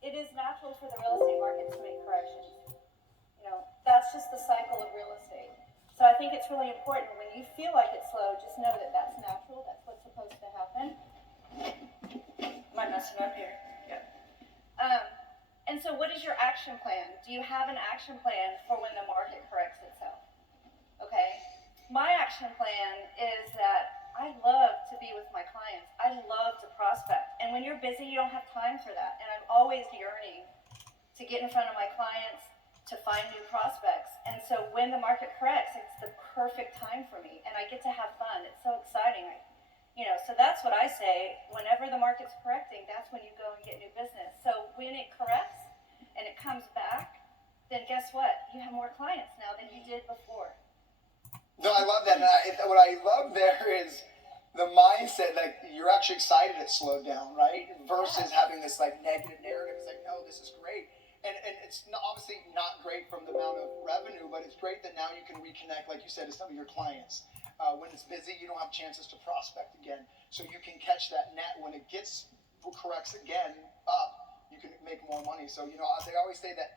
It is natural for the real estate market to make corrections. That's just the cycle of real estate. So I think it's really important when you feel like it's slow, just know that that's natural. That's what's supposed to happen. Am I messing up here? Yeah. And so what is your action plan? Do you have an action plan for when the market corrects itself? Okay. My action plan is that I love to be with my clients. I love to prospect. And when you're busy, you don't have time for that. And I'm always yearning to get in front of my clients, to find new prospects. And so when the market corrects, it's the perfect time for me. And I get to have fun. It's so exciting. So that's what I say. Whenever the market's correcting, that's when you go and get new business. So when it corrects and it comes back, then guess what? You have more clients now than you did before. No, I love that. And what I love there is the mindset, like you're actually excited it slowed down, right? Versus having this like negative narrative. It's like, no, this is great. And it's obviously not great from the amount of revenue, but it's great that now you can reconnect, like you said, to some of your clients. When it's busy, you don't have chances to prospect again. So you can catch that net when it corrects again up, you can make more money. So, as I always say that,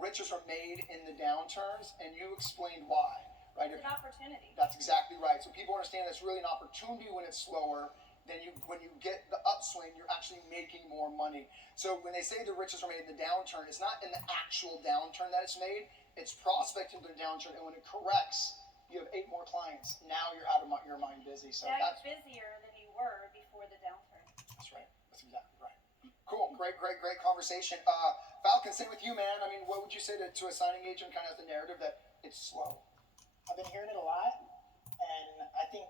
riches are made in the downturns, and you explained why, right? It's an opportunity. That's exactly right. So people understand that's really an opportunity when it's slower. Then when you get the upswing, you're actually making more money. So when they say the riches are made in the downturn, it's not in the actual downturn that it's made. It's prospecting the downturn, and when it corrects, you have 8 more clients. Now you're out of your mind busy. So now that's you're busier than you were before the downturn. That's right. That's exactly right. Cool. Great conversation. Falcon, same with you, man. I mean, what would you say to a signing agent kind of the narrative that it's slow? I've been hearing it a lot, and I think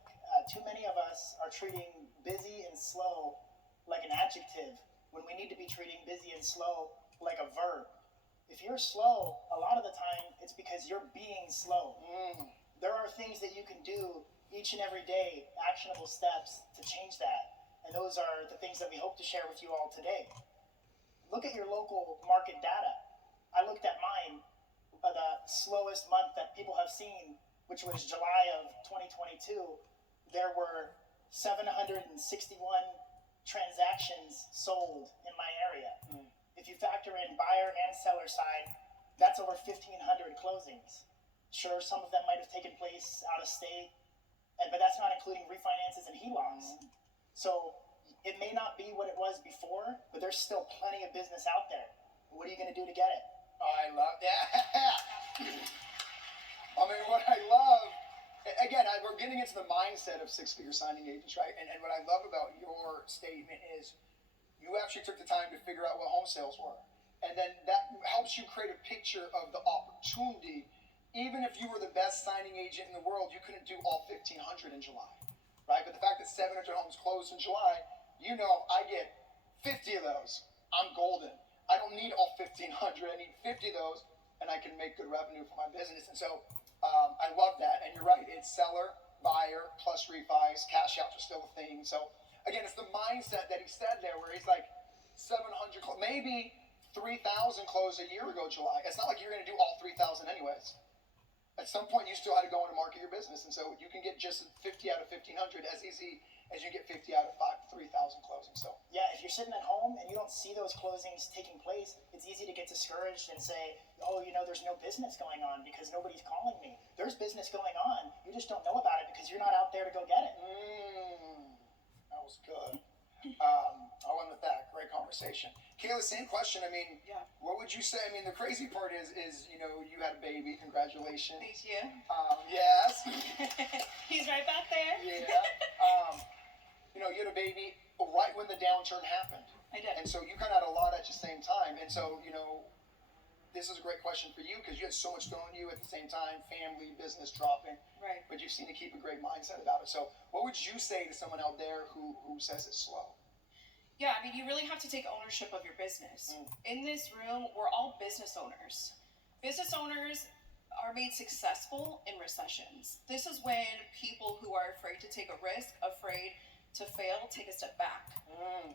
too many of us are treating busy and slow like an adjective when we need to be treating busy and slow like a verb. If you're slow, a lot of the time it's because you're being slow. There are things that you can do each and every day, actionable steps to change that. And those are the things that we hope to share with you all today. Look at your local market data. I looked at mine, the slowest month that people have seen, which was July of 2022. There were 761 transactions sold in my area. If you factor in buyer and seller side, that's over 1,500 closings. Sure, some of them might have taken place out of state, but that's not including refinances and HELOCs. So it may not be what it was before, but there's still plenty of business out there. What are you going to do to get it? I love that. I mean, what I love, again, we're getting into the mindset of 6-figure signing agents, right? And what I love about your statement is you actually took the time to figure out what home sales were. And then that helps you create a picture of the opportunity. Even if you were the best signing agent in the world, you couldn't do all 1,500 in July, right? But the fact that 700 homes closed in July, if I get 50 of those, I'm golden. I don't need all 1,500. I need 50 of those, and I can make good revenue for my business. And so I love that. And you're right. It's seller, buyer, plus refis. Cash outs are still a thing. So, again, it's the mindset that he said there where he's like 700, maybe 3,000 closed a year ago, July. It's not like you're going to do all 3,000 anyways. At some point, you still had to go in and market your business. And so you can get just 50 out of 1,500 as easy as you get 50 out of 3,000 closings. So yeah, if you're sitting at home and you don't see those closings taking place, it's easy to get discouraged and say, oh, there's no business going on because nobody's calling me. There's business going on. You just don't know about it because you're not out there to go get it. That was good. I went with that. Great conversation. Kayla, same question. I mean, what would you say? I mean, the crazy part is you had a baby. Congratulations. Thank you. Yes. He's right back there. Yeah. You had a baby right when the downturn happened. I did. And so you kind of had a lot at the same time. And so, this is a great question for you because you had so much going on you at the same time, family, business dropping. Right. But you seem to keep a great mindset about it. So what would you say to someone out there who says it's slow? Yeah, I mean, you really have to take ownership of your business. In this room, we're all business owners. Business owners are made successful in recessions. This is when people who are afraid to take a risk, afraid to fail, take a step back.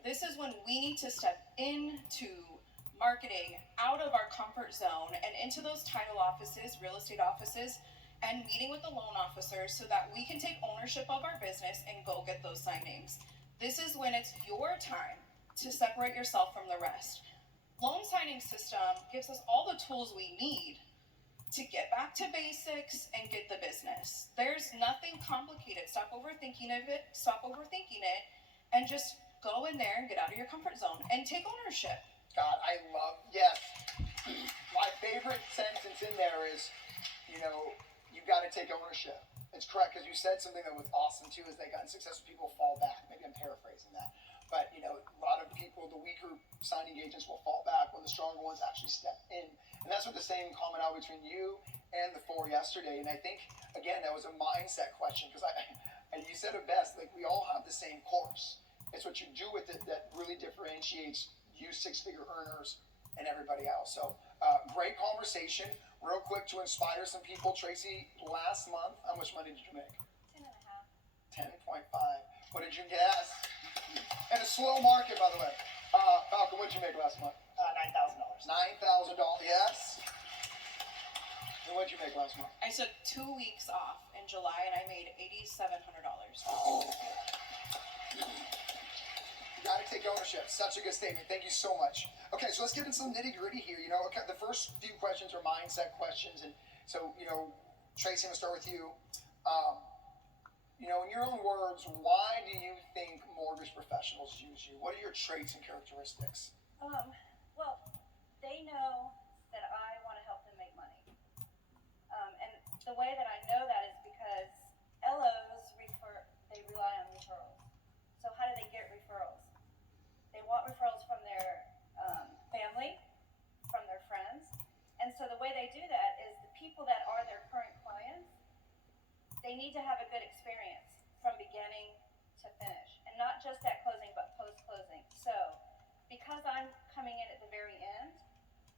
This is when we need to step into marketing out of our comfort zone and into those title offices, real estate offices, and meeting with the loan officers so that we can take ownership of our business and go get those signings. This is when it's your time to separate yourself from the rest. Loan signing system gives us all the tools we need to get back to basics and get the business. There's nothing complicated. Stop overthinking it, and just go in there and get out of your comfort zone and take ownership. God, I love, yes. My favorite sentence in there is, you know, you got to take ownership. It's correct, because you said something that was awesome too, is that unsuccessful people fall back. Maybe I'm paraphrasing that. But, you know, a lot of people, the weaker signing agents will fall back when the stronger ones actually step in. And that's what the same commonality between you and the four yesterday. And I think, again, that was a mindset question, because and you said it best, like, we all have the same course. It's what you do with it that really differentiates you six-figure earners and everybody else. So, great conversation. Real quick, to inspire some people, Tracy, last month, how much money did you make? 10.5. What did you guess? And a slow market, by the way. Falcon, what did you make last month? $9,000. $9,000, yes. And what did you make last month? I took 2 weeks off in July and I made $8,700. You gotta take ownership. Such a good statement. Thank you so much. Okay, so let's get into some nitty gritty here. You know, okay, the first few questions are mindset questions, and so, you know, Tracy, I'm gonna start with you. You know, in your own words, why do you think mortgage professionals use you? What are your traits and characteristics? Well, they know that I want to help them make money. And the way that I know that is because LOs they rely on referrals. So how do they get referrals? They want referrals from their family, from their friends. And so the way they do that is the people that are their current clients, they need to have a good experience from beginning to finish. And not just at closing, but post-closing. So because I'm coming in at the very end,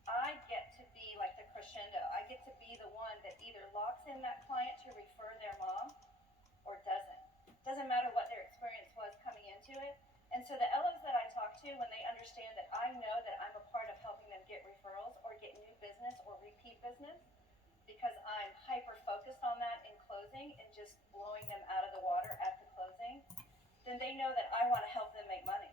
I get to be like the crescendo. I get to be the one that either locks in that client to refer their mom or doesn't. Doesn't matter what their experience was coming into it. And so the LOs that I talk to, when they understand that I know that I'm a part of helping them get referrals or get new business or repeat business, because I'm hyper focused on that in closing and just blowing them out of the water at the closing, then they know that I want to help them make money.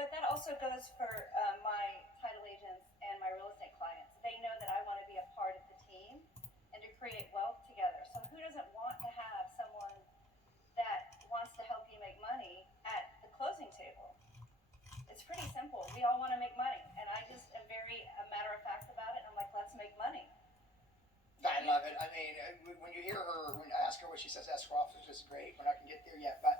But that also goes for my title agents and my real estate clients. They know that I want to be a part of the team and to create wealth together. So who doesn't want to have someone that wants to help you make money at the closing table? It's pretty simple. We all want to make money, and I just am very matter of fact about it. I'm like, let's make money. I love it. I mean, when you hear her, when I ask her what she says, escrow officer is great. We're not going to get there yet, but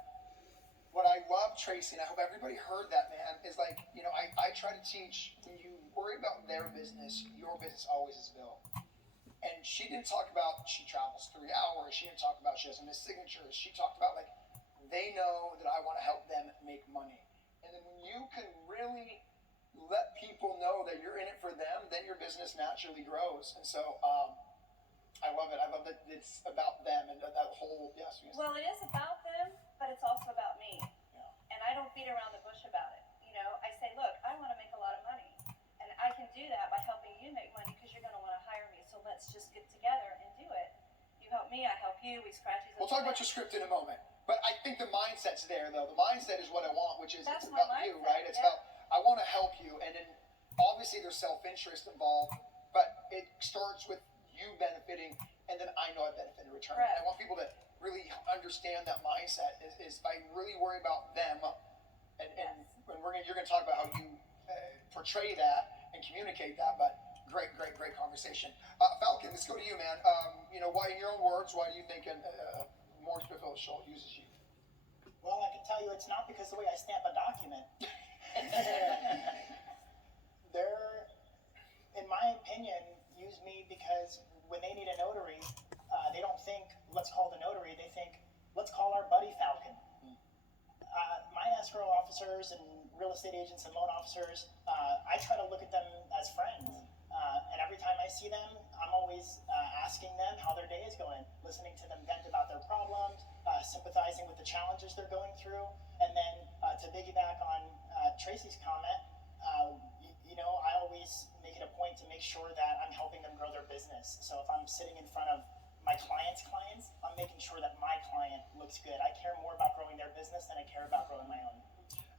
what I love, Tracy, and I hope everybody heard that, man, is like, you know, I try to teach, when you worry about their business, your business always is built. And she didn't talk about she travels 3 hours. She didn't talk about she doesn't miss signatures. She talked about, like, they know that I want to help them make money. And then when you can really let people know that you're in it for them, then your business naturally grows. And so I love it. I love that it's about them and that whole, yes. Well, it is about them, but it's also about me. Yeah. And I don't beat around the bush about it. You know, I say, look, I want to make a lot of money. And I can do that by helping you make money because you're going to want to hire me. So let's just get together and do it. You help me, I help you, we scratch each other. We'll talk about your script in a moment. But I think the mindset's there, though. The mindset is what I want, which is That's it's my about you, mindset, right? It's yeah. about, I want to help you. And then obviously there's self-interest involved, but it starts with you benefiting, and then I know I benefit in return. Right. And I want people to really understand that mindset is by really worrying about them. And you're going to talk about how you portray that and communicate that, but great conversation. Falcon, let's go to you, man. You know, why, in your own words, why do you think a mortgage professional uses you? Well, I can tell you it's not because the way I stamp a document. They're, in my opinion, use me because when they need a notary, they don't think, let's call the notary, they think, let's call our buddy Falcon. My escrow officers and real estate agents and loan officers, I try to look at them as friends. And every time I see them, I'm always asking them how their day is going, listening to them vent about their problems, sympathizing with the challenges they're going through. And then to piggyback on Tracy's comment, you know, I always make it a point to make sure that I'm helping them grow their business. So if I'm sitting in front of my clients, I'm making sure that my client looks good. I care more about growing their business than I care about growing my own.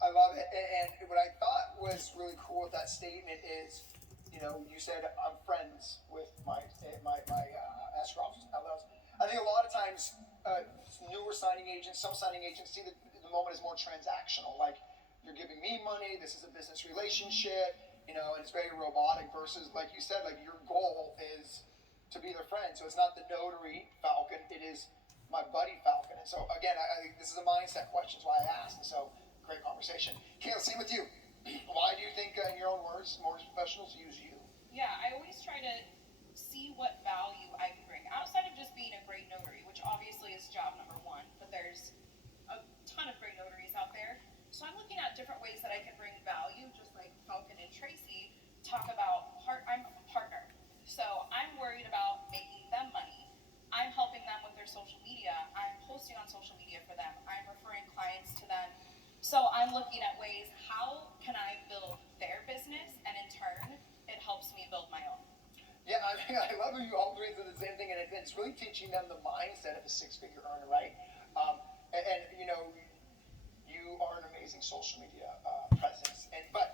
I love it. And what I thought was really cool with that statement is, you said I'm friends with my escrow officers. I think a lot of times newer signing agents, some signing agents see the moment as more transactional, like you're giving me money. This is a business relationship, and it's very robotic. Versus, like you said, like your goal is to be their friend. So it's not the notary Falcon; it is my buddy Falcon. And so again, I think this is a mindset question. Is why I asked. And so great conversation. Kayla, same with you. Why do you think, in your own words, mortgage professionals use you? Yeah, I always try to see what value I can bring outside of just being a great notary, which obviously is job number one, but there's a ton of great notaries out there. So I'm looking at different ways that I can bring value, just like Falcon and Tracy talk about. I'm a partner, so I'm worried about making them money. I'm helping them with their social media. I'm posting on social media for them. I'm referring clients to them. So I'm looking at ways, how can I build their business, and in turn, it helps me build my own. Yeah, I mean, I love how you all three do the same thing, and it's really teaching them the mindset of a six-figure earner, right? And you are an amazing social media presence, but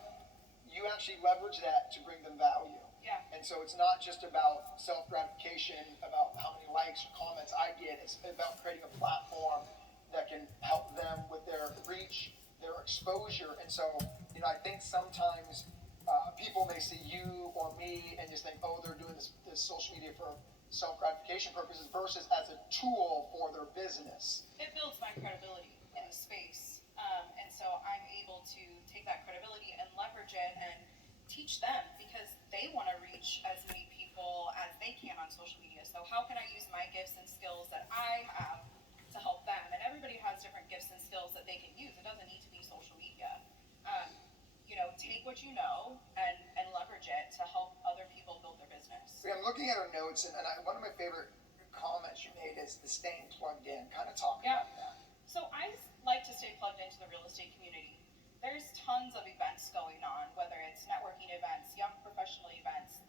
you actually leverage that to bring them value. Yeah. And so it's not just about self-gratification, about how many likes or comments I get. It's about creating a platform that can help them with their reach, their exposure. And so, I think sometimes people may see you or me and just think, oh, they're doing this social media for self-gratification purposes versus as a tool for their business. It builds my credibility in the space. And so I'm able to take that credibility and leverage it and teach them, because they want to reach as many people as they can on social media. So how can I use my gifts and skills that I have to help them? And everybody has different gifts and skills that they can use. It doesn't need to be social media. Take what you know and leverage it to help other people build their business. I'm looking at our notes, and one of my favorite comments you made is the staying plugged in. Kind of talk about that. So I like to stay plugged into the real estate community. There's tons of events going on, whether it's networking events, young professional events.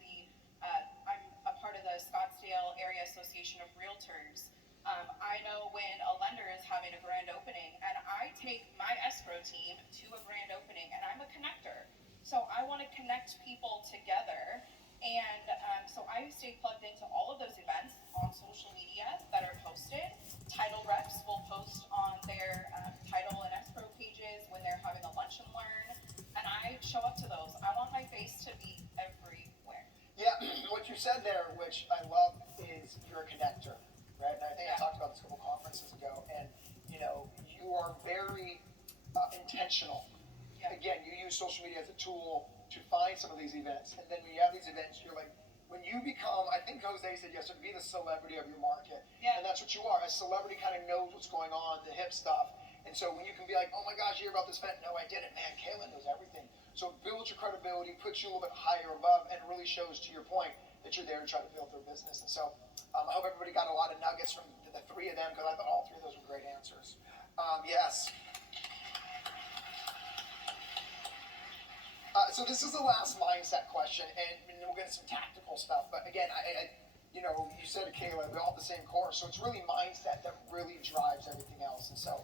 I'm a part of the Scottsdale Area Association of Realtors. I know when a lender is having a grand opening, and I take my escrow team to a grand opening, and I'm a connector. So I want to connect people together, and so I stay plugged into all of those events on social media that are posted. Title reps will post on their title and escrow pages when they're having a lunch and learn, and I show up to those. I want my face to be everywhere. Yeah, what you said there, which I love, is you're a connector, right? And I think I talked about this a couple conferences ago, and you are very intentional. Yeah. Again, you use social media as a tool to find some of these events, and then when you have these events, you're like, when you become, I think Jose said yesterday, be the celebrity of your market. Yeah. And that's what you are. A celebrity kind of knows what's going on, the hip stuff. And so when you can be like, oh my gosh, you hear about this event? No, I didn't, man. Kayla knows everything. So it builds your credibility, puts you a little bit higher above, and really shows, to your point, that you're there to try to build their business. And so I hope everybody got a lot of nuggets from the three of them, because I thought all three of those were great answers. Yes. So this is the last mindset question, and we'll get into some tactical stuff. But again, you said, Kayla, we're all the same course, so it's really mindset that really drives everything else. And so,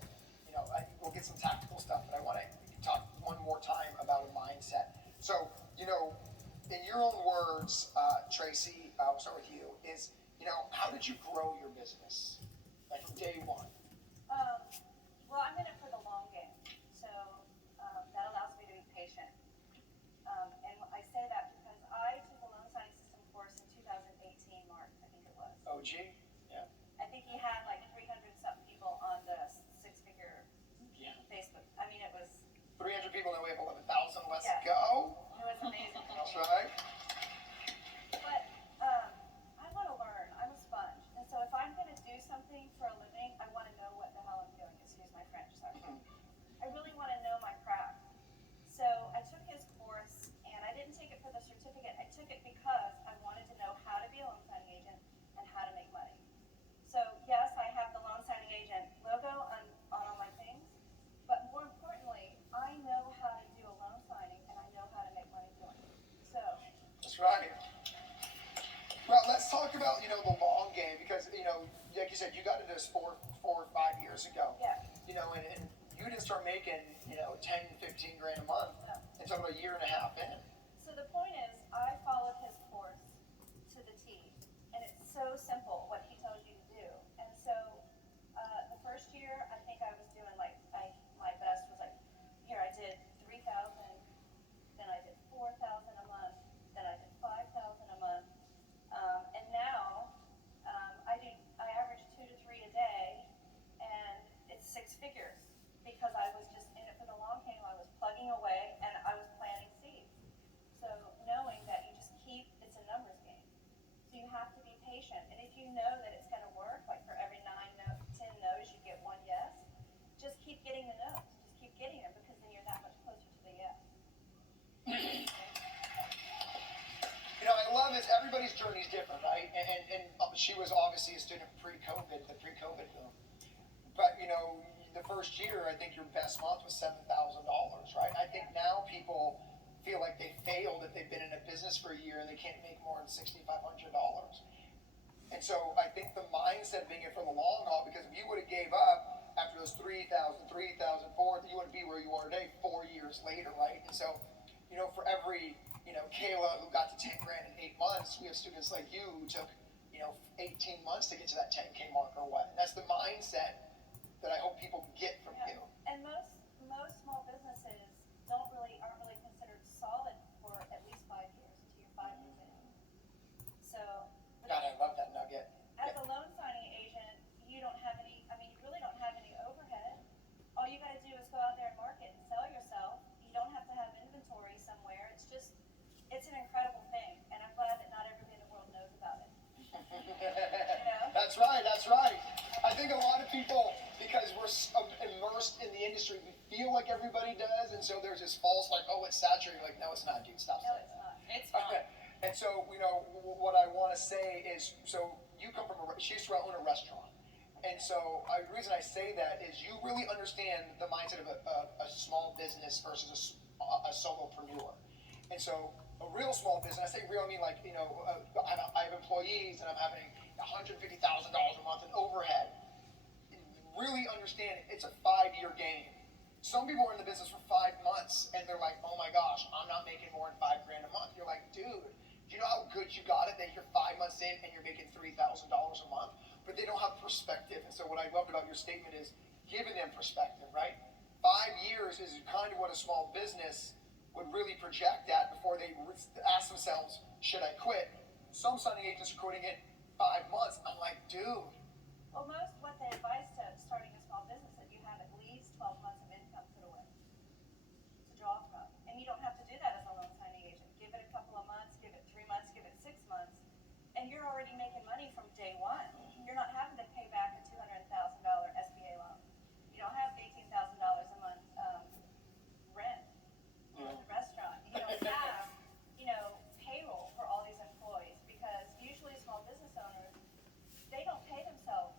we'll get some tactical stuff, but I want to talk one more time about a mindset. So, in your own words, Tracy, I'll start with you. How did you grow your business, like from day one? Well, I'm in it for the long game, so that allows me to be patient. And I say that because I took a loan signing system course in 2018, Mark, I think it was. OG? Yeah. I think he had like 300-something people on the six-figure Facebook. I mean, it was 300 people, and we have 11,000. Let's Yeah. go. It was amazing. That's right. But I want to learn. I'm a sponge. And so if I'm going to do something for a living, I want and she was obviously a student pre-COVID, the pre-COVID boom. But you know, the first year, I think your best month was $7,000, right? I think now people feel like they failed if they've been in a business for a year and they can't make more than $6,500. And so I think the mindset of being in for the long haul, because if you would have gave up after those 3,000, 4,000, you wouldn't be where you are today 4 years later, right? And so, you know, for every, you know, Kayla who got to 10 grand in 8 months, we have students like you who took, you know, 18 months to get to that 10K mark or what. And that's the mindset that I hope people get from you. And most small businesses aren't really considered solid for at least 5 years until you're 5 years in. So God, I love that nugget. as a loan signing agent, you don't have any. I mean, you really don't have any overhead. All you got to do is go out there and market and sell yourself. You don't have to have inventory somewhere. It's an incredible thing, and I'm glad that not everybody in the world knows about it. That's right, that's right. I think a lot of people, because we're immersed in the industry, we feel like everybody does, and so there's this false, like, oh, it's saturated. Like, no, it's not, dude. Stop No, saying it's that. not. It's not. Okay. And so, you know, what I want to say is, so you come from she used to own a restaurant. And so the reason I say that is you really understand the mindset of a small business versus a solopreneur. And so a real small business, I say real, I mean like, you know, I have employees and I'm having $150,000 a month in overhead. Really understand it's a 5-year game. Some people are in the business for 5 months and they're like, oh my gosh, I'm not making more than $5 grand a month. You're like, dude, do you know how good you got it that you're 5 months in and you're making $3,000 a month? But they don't have perspective. And so what I loved about your statement is giving them perspective, right? 5 years is kind of what a small business would really project at before they ask themselves, should I quit? Some signing agents are quitting it 5 months. I'm like, dude. Well, what they advise to starting a small business that you have at least 12 months of income put away to draw from. And you don't have to do that as a loan signing agent. Give it a couple of months, give it 3 months, give it 6 months, and you're already making money from day one. You're not having to pay back a $200,000 SBA loan. You don't have $18,000 a month rent in the restaurant. You don't have, you know, payroll for all these employees because usually small business owners, they don't pay themselves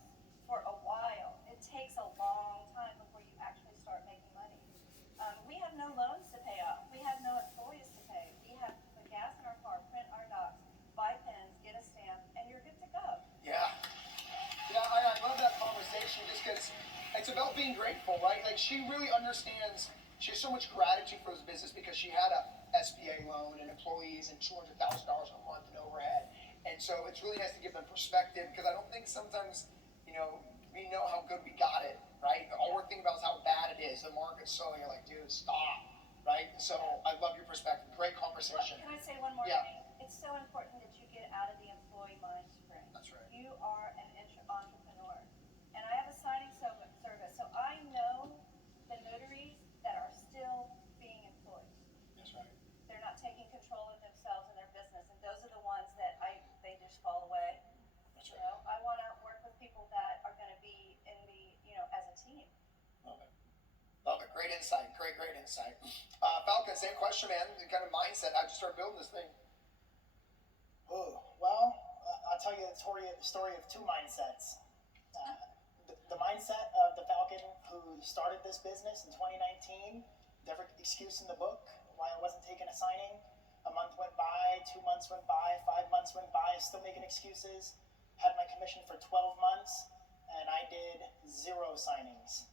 for a while. It takes a long time before you actually start making money. We have no loans to pay off. We have no employees to pay. We have to put gas in our car, print our docs, buy pens, get a stamp, and you're good to go. Yeah. Yeah, I love that conversation just because it's about being grateful, right? Like she really understands, she has so much gratitude for this business because she had a SBA loan and employees and $200,000 a month in overhead. And so it's really nice to give them perspective because I don't think sometimes, you know, we know how good we got it, right? All we're thinking about is how bad it is. The market's so, you're like, dude, stop, right? So I love your perspective. Great conversation. Can I say one more Yeah. thing? It's so important that you get out of the employee mind frame. That's right. You are an entrepreneur. And I have a signing service, so I know the notaries that are still being employed. That's right. They're not taking control of themselves and their business, and those are the ones that they just fall away. That's You right. know, I want to work with people that are going to be in the, you know, as a team. Love it. Love it. Great insight. Great insight. Falcon, same question, man. The kind of mindset. How'd you start building this thing? Oh, well, I'll tell you the story of two mindsets. The mindset of the Falcon who started this business in 2019, every excuse in the book why I wasn't taking a signing. A month went by, 2 months went by, 5 months went by, still making excuses. Had my commission for 12 months, and I did 0 signings.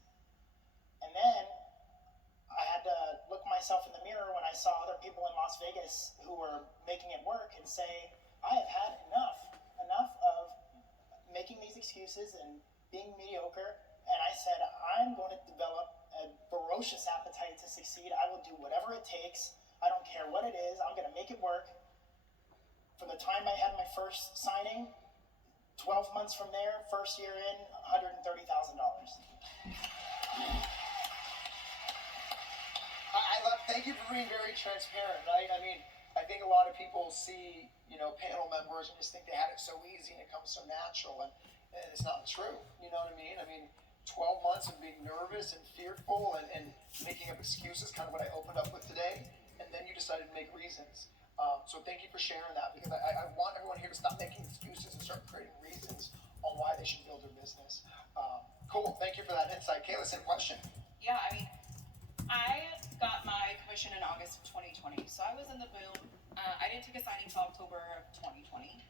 And then I had to look myself in the mirror when I saw other people in Las Vegas who were making it work and say, I have had enough of making these excuses and being mediocre. And I said, I'm going to develop a ferocious appetite to succeed. I will do whatever it takes. I don't care what it is. I'm going to make it work. From the time I had my first signing, 12 months from there, first year in, $130,000. Thank you for being very transparent, right? I mean, I think a lot of people see, you know, panel members and just think they had it so easy and it comes so natural, and it's not true. You know what I mean? I mean, 12 months of being nervous and fearful and making up excuses, kind of what I opened up with today, and then you decided to make reasons. So thank you for sharing that, because I want everyone here to stop making excuses and start creating reasons on why they should build their business. Cool. Thank you for that insight. Kayla, same question. Yeah, I mean, I got my commission in August of 2020, so I was in the boom. I didn't take a signing until October of 2020,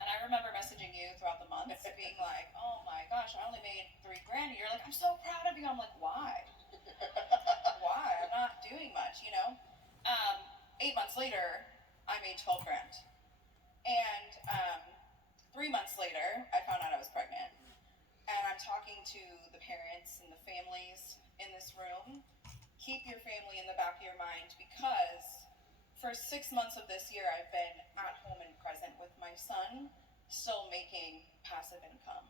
and I remember messaging you throughout the months, being like, "Oh my gosh, I only made $3,000." And you're like, "I'm so proud of you." I'm like, "Why? Why? I'm not doing much, you know." 8 months later, I made 12 grand, and 3 months later, I found out I was pregnant. And I'm talking to the parents and the families in this room. Keep your family in the back of your mind, because for 6 months of this year, I've been at home and present with my son, still making passive income.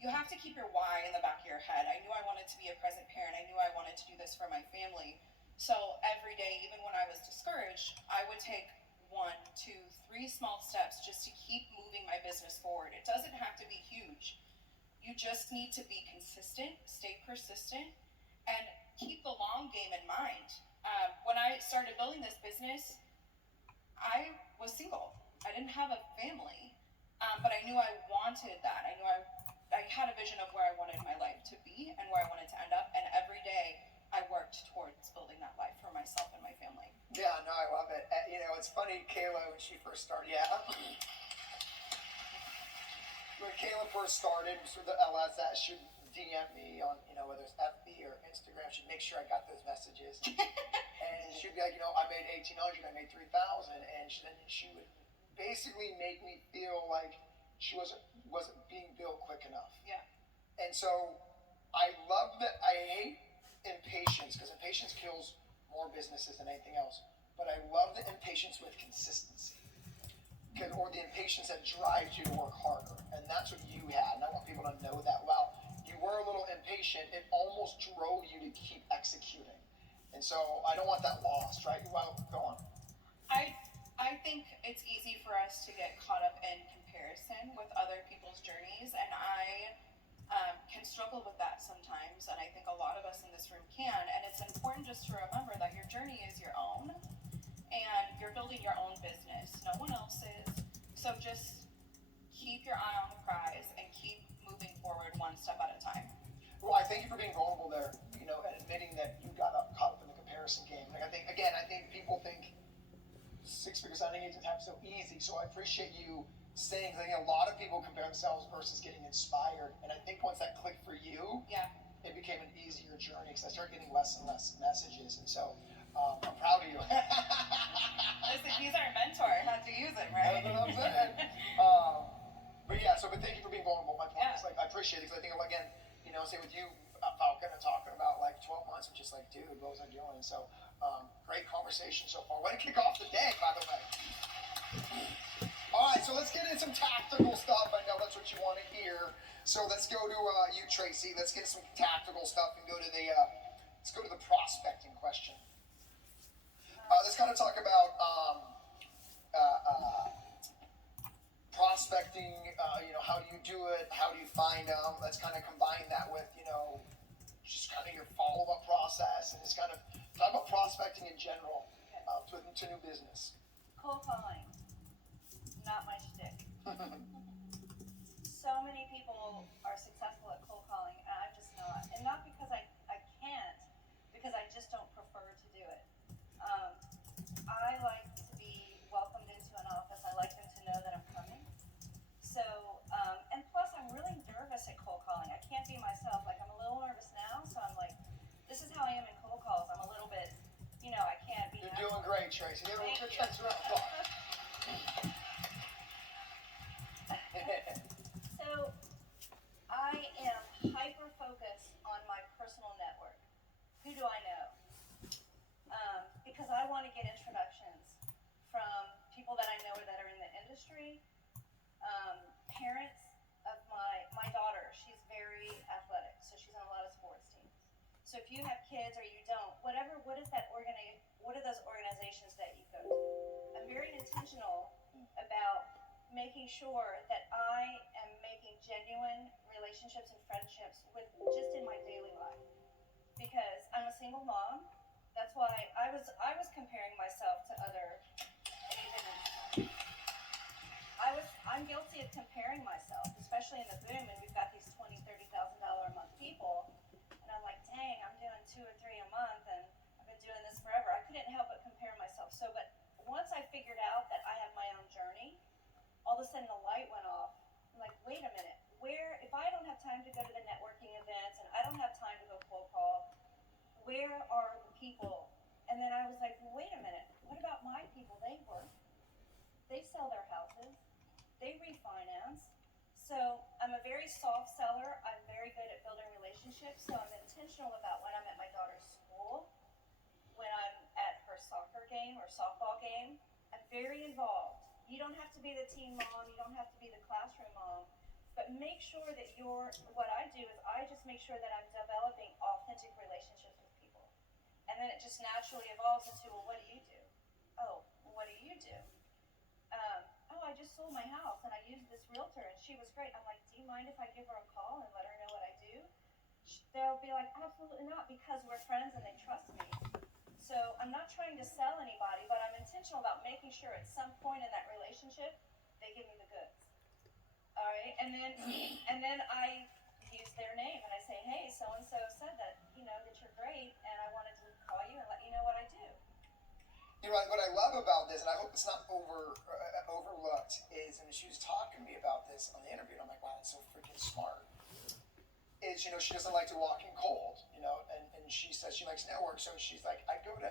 You have to keep your why in the back of your head. I knew I wanted to be a present parent. I knew I wanted to do this for my family. So every day, even when I was discouraged, I would take 1, 2, 3 small steps just to keep moving my business forward. It doesn't have to be huge. You just need to be consistent, stay persistent, and keep the long game in mind. When I started building this business, I was single. I didn't have a family, but I knew I wanted that. I knew I had a vision of where I wanted my life to be and where I wanted to end up, and every day I worked towards building that life for myself and my family. Yeah, no, I love it. You know, it's funny, Kayla, when she first started, when Kayla first started, sort of the LSS, she'd DM me on, you know, whether it's FB or Instagram, she'd make sure I got those messages. And she'd be like, you know, I made 1,800, I made 3,000, and then she would basically make me feel like she wasn't being built quick enough. Yeah. And so I love that. I hate impatience, because impatience kills more businesses than anything else. But I love the impatience with consistency, or the impatience that drives you to work harder. And that's what you had. And I want people to know that. While you were a little impatient, it almost drove you to keep executing. And so I don't want that lost, right? Well, go on. I think it's easy for us to get caught up in comparison with other people's journeys, and I can struggle with that sometimes, and I think a lot of us in this room can. And it's important just to remember that your journey is your own, and you're building your own business. No one else's. So just keep your eye on the prize and keep moving forward one step at a time. Well, I thank you for being vulnerable there, you know, and admitting that you got caught up in the comparison game. Like, I think people think six-figure signing agents have it so easy. So I appreciate you saying, because I think a lot of people compare themselves versus getting inspired. And I think once that clicked for you, Yeah. it became an easier journey, because I started getting less and less messages. And so I'm proud of you. Listen, he's our mentor. How to use it, right? That's what I'm saying. But thank you for being vulnerable. My point is, like, I appreciate it, because I think, again, you know, say with you, Falcon, and talking about like 12 months, I'm just like, dude, what was I doing? So, great conversation so far. Way to kick off the day, by the way. All right, so let's get into some tactical stuff. I know that's what you want to hear. So let's go to you, Tracy. Let's get some tactical stuff and go to the prospecting question. Let's kind of talk about prospecting. You know, how do you do it? How do you find them? Let's kind of combine that with, you know, just kind of your follow-up process, and just kind of talk about prospecting in general to new business. Cold calling, not my shtick. So many people are successful at cold calling, and I'm just not. And not because I can't, because I just don't prefer to do it. I like to be welcomed into an office. I like them to know that I'm coming. So, and plus I'm really nervous at cold calling. I can't be myself. Like, I'm a little nervous now, so I'm like, this is how I am in cold calls. I'm a little bit, you know, I can't be. You're doing great, Tracy. Thank you. So, I am hyper focused on my personal network. Who do I know? Because I want to get introductions from people that I know that are in the industry, parents of my daughter. She's very athletic, so she's on a lot of sports teams. So if you have kids or you don't, what are those organizations that you go to? I'm very intentional about making sure that I am making genuine relationships and friendships with just in my daily life. Because I'm a single mom. That's why I was comparing myself to other agents very involved. You don't have to be the teen mom, you don't have to be the classroom mom, but make sure that what I do is I just make sure that I'm developing authentic relationships with people. And then it just naturally evolves into, well, what do you do? Oh, well, what do you do? Oh, I just sold my house and I used this realtor and she was great. I'm like, do you mind if I give her a call and let her know what I do? They'll be like, absolutely not, because we're friends and they trust me. So I'm not trying to sell anybody, but I'm intentional about making sure at some point in that relationship, they give me the goods. All right, and then I use their name and I say, hey, so and so said that that you're great, and I wanted to call you and let you know what I do. You know what I love about this, and I hope it's not overlooked, is, and she was talking to me about this on the interview, and I'm like, wow, that's so freaking smart. Is she doesn't like to walk in cold, and she says she likes network, so she's like, I go to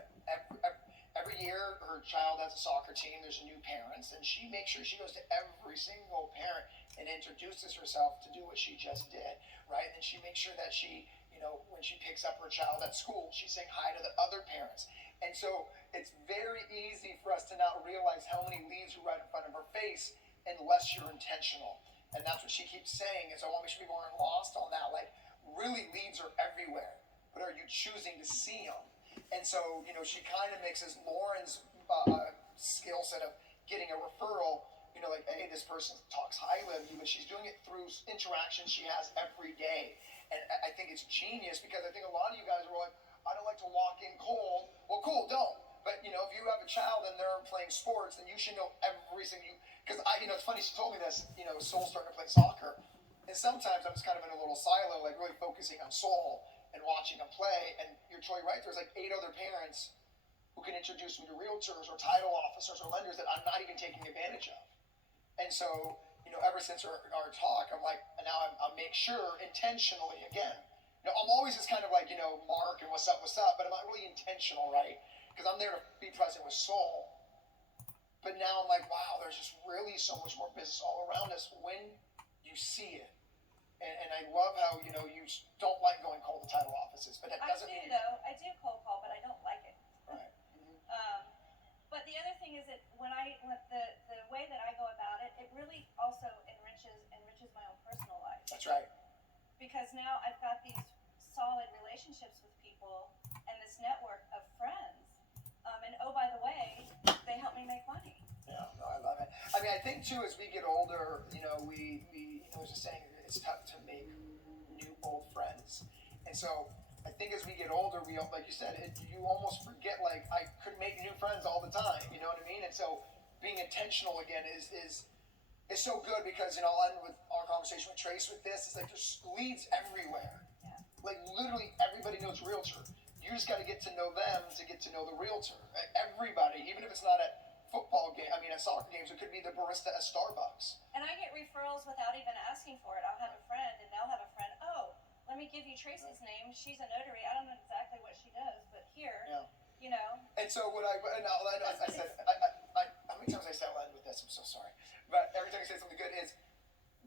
every year her child has a soccer team, there's new parents, and she makes sure she goes to every single parent and introduces herself to do what she just did, right? And she makes sure that she, when she picks up her child at school, she's saying hi to the other parents. And so it's very easy for us to not realize how many leads are right in front of her face unless you're intentional. And that's what she keeps saying, is I want to make sure people aren't lost on that. Like, really, leads are everywhere, but are you choosing to see them? And so, she kind of mixes Lauren's skill set of getting a referral, like, hey, this person talks highly of you, but she's doing it through interactions she has every day. And I think it's genius, because I think a lot of you guys are like, I don't like to walk in cold. Well, cool, don't. But, if you have a child and they're playing sports, then you should know everything because it's funny, she told me this, Soul's starting to play soccer. And sometimes I'm just kind of in a little silo, like really focusing on Soul and watching him play. And you're totally right, there's like 8 other parents who can introduce me to realtors or title officers or lenders that I'm not even taking advantage of. And so, ever since our talk, I'm like, and now I make sure intentionally again. I'm always just kind of like, Mark and what's up, but I'm not really intentional, right? Because I'm there to be present with Soul. But now I'm like, wow, there's just really so much more business all around us when you see it. And I love how, you don't like going cold to title offices, but that doesn't mean... I do cold call, but I don't like it. Right. But the other thing is that the way that I go about it, it really also enriches my own personal life. That's right. Because now I've got these solid relationships with people and this network of friends. And oh, by the way, they help me make money. Yeah, no, I love it. I mean, I think too, as we get older, we there's a saying, it's tough to make new old friends. And so I think as we get older, we, like you said, you almost forget, like, I could make new friends all the time, you know what I mean? And so being intentional again is so good, because, I'll end with our conversation with Trace with this, it's like there's leads everywhere. Yeah. Like, literally everybody knows realtor. You just got to get to know them to get to know the realtor. Everybody, even if it's not at at soccer games, it could be the barista at Starbucks. And I get referrals without even asking for it. I'll have a friend, and they'll have a friend. Oh, let me give you Tracy's name. She's a notary. I don't know exactly what she does, but here, And so what I said, how many times I said I'll end with this? I'm so sorry. But every time I say something good is,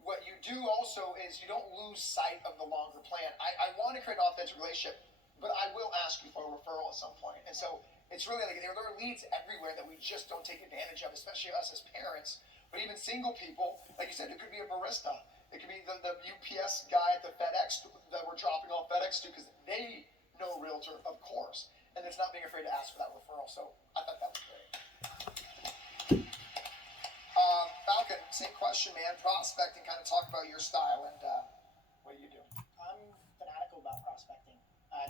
what you do also is you don't lose sight of the longer plan. I want to create an authentic relationship, but I will ask you for a referral at some point. And so it's really like there are leads everywhere that we just don't take advantage of, especially us as parents, but even single people. Like you said, it could be a barista. It could be the UPS guy at the FedEx that we're dropping off FedEx to, because they know a realtor, of course. And it's not being afraid to ask for that referral. So I thought that was great. Falcon, same question, man. Prospecting, kind of talk about your style and what you do. I'm fanatical about prospecting.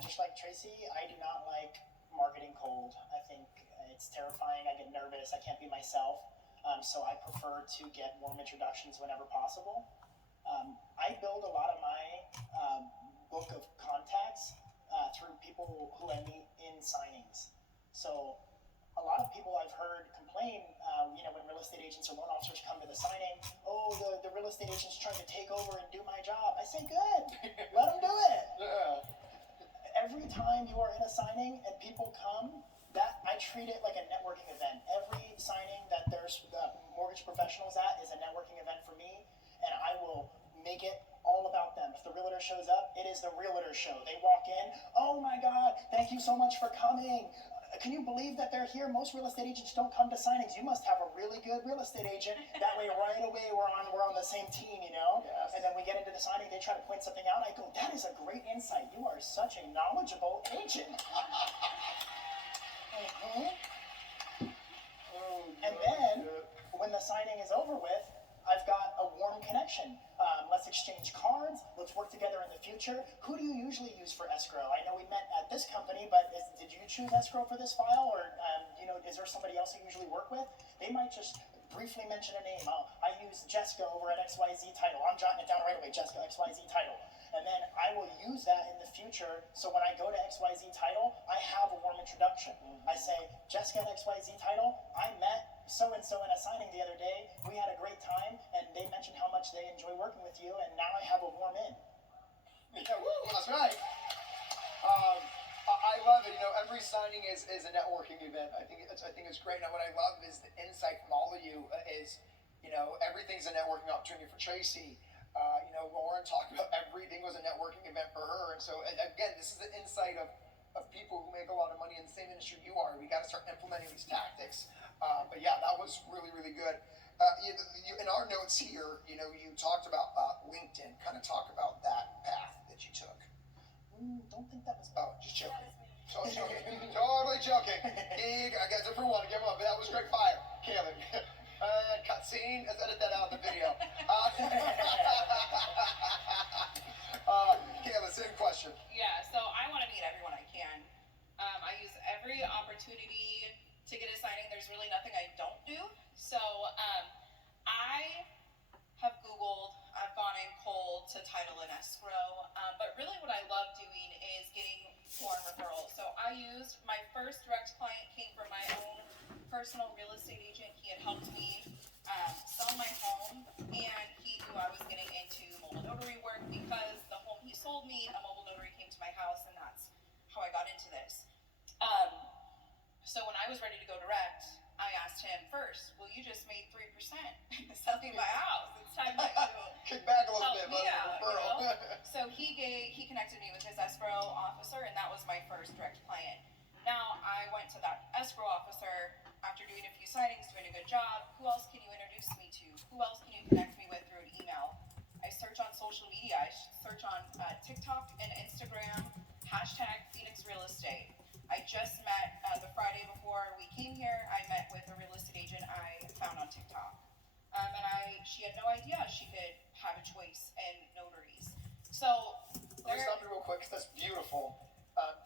Just like Tracy, I do not like marketing cold. I think it's terrifying. I get nervous. I can't be myself. So I prefer to get warm introductions whenever possible. I build a lot of my book of contacts through people who I meet in signings. So a lot of people I've heard complain, when real estate agents or loan officers come to the signing, oh, the real estate agent's trying to take over and do my job. I say, good, let them do it. Yeah. Every time you are in a signing and people come, that I treat it like a networking event. Every signing that there's mortgage professionals at is a networking event for me, and I will make it all about them. If the realtor shows up, it is the realtor show. They walk in, oh my God, thank you so much for coming. can you believe that they're here? Most real estate agents don't come to signings. You must have a really good real estate agent. That way, right away, we're on the same team, you know? Yes. And then we get into the signing, they try to point something out. I go, that is a great insight. You are such a knowledgeable agent. And then, when the signing is over with, I've got a warm connection. Let's exchange cards. Let's work together in the future. Who do you usually use for escrow? I know we met at this company, but did you choose escrow for this file, or is there somebody else you usually work with? They might just briefly mention a name. Oh, I use Jessica over at XYZ Title. I'm jotting it down right away. Jessica XYZ Title. And then I will use that in the future. So when I go to XYZ Title, I have a warm introduction. I say, Jessica at XYZ Title, I met so-and-so in a signing the other day. We had a great time, and they mentioned how much they enjoy working with you, and now I have a warm in. Yeah, woo, that's right. I love it. Every signing is a networking event. I think it's great. Now, what I love is the insight from all of you is, everything's a networking opportunity for Tracy. Lauren talked about everything was a networking event for her. And so, again, this is the insight of people who make a lot of money in the same industry you are. We got to start implementing these tactics. But yeah, that was really, really good. In our notes here, you talked about LinkedIn. Kind of talk about that path that you took. Don't think that was. Oh, just joking. Totally joking. I got it for one. Give him up. But that was great fire, Caleb. Cut scene. Let's edit that out of the video. Caleb, same question. Yeah, so I want to meet everyone I can. I use every opportunity to get a signing. There's really nothing I don't do. So I have Googled, I've gone in cold to title and escrow, but really what I love doing is getting warm referrals. So I used, my first direct client came from my own personal real estate agent. He had helped me sell my home, and he knew I was getting into mobile notary work because the home he sold me, a mobile notary came to my house, and that's how I got into this. So when I was ready to go direct, I asked him first, well, you just made 3% selling my house. It's time to Kick back a little help bit, me out, referral. So he connected me with his escrow officer, and that was my first direct client. Now I went to that escrow officer after doing a few signings, doing a good job. Who else can you introduce me to? Who else can you connect me with through an email? I search on social media. I search on TikTok and Instagram, #Phoenix Real Estate. I just met the Friday before we came here. I met with a real estate agent I found on TikTok, and she had no idea she could have a choice in notaries. So Let me stop you real quick, because that's beautiful.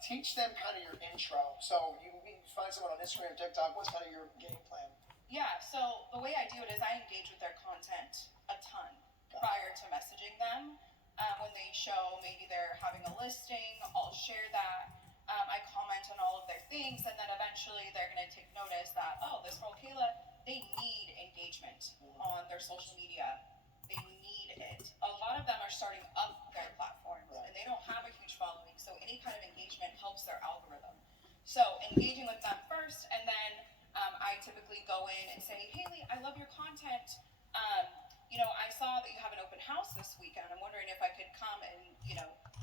Teach them kind of your intro. So you find someone on Instagram, TikTok. What's kind of your game plan? yeah, so the way I do it is I engage with their content a ton prior to messaging them. When they show maybe they're having a listing, I'll share that. I comment on all of their things, and then eventually they're going to take notice that, oh, this girl Kayla, they need engagement on their social media. They need it. A lot of them are starting up their platforms, and they don't have a huge following, so any kind of engagement helps their algorithm. So engaging with them first, and then I typically go in and say, Haley, I love your content. I saw that you have an open house this weekend. I'm wondering if I could come and,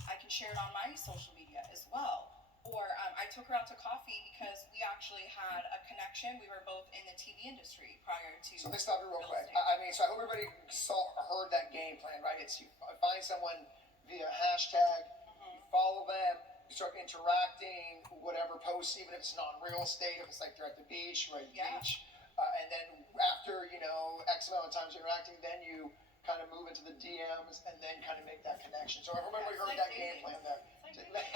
I can share it on my social media as well. Or I took her out to coffee because we actually had a connection. We were both in the TV industry prior to. So let's stop you real real quick. estate. So I hope everybody heard that game plan, right? It's you find someone via hashtag, you follow them, you start interacting, whatever posts, even if it's not real estate, if it's like they're at the beach, right? Yeah. Beach. And then after, X amount of times interacting, then you kind of move into the DMs and then kind of make that connection. So everybody It's heard like that game plan there. It's like dating.